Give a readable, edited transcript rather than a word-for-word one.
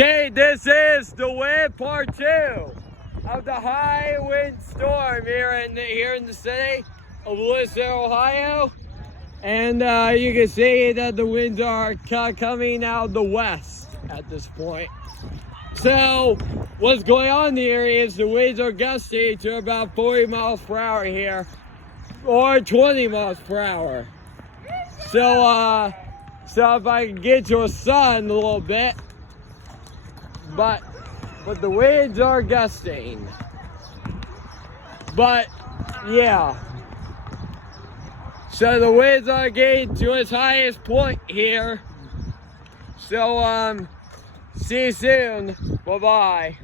Okay, this is the wind part 2 of the high wind storm here in the city of Windstorm, Ohio. And you can see that the winds are coming out of the west at this point. So what's going on here is the winds are gusty to about 40 miles per hour here, or 20 miles per hour. So if I can get to a sun a little bit, but the winds are gusting. But yeah. So the winds are getting to its highest point here. So see you soon. Bye-bye.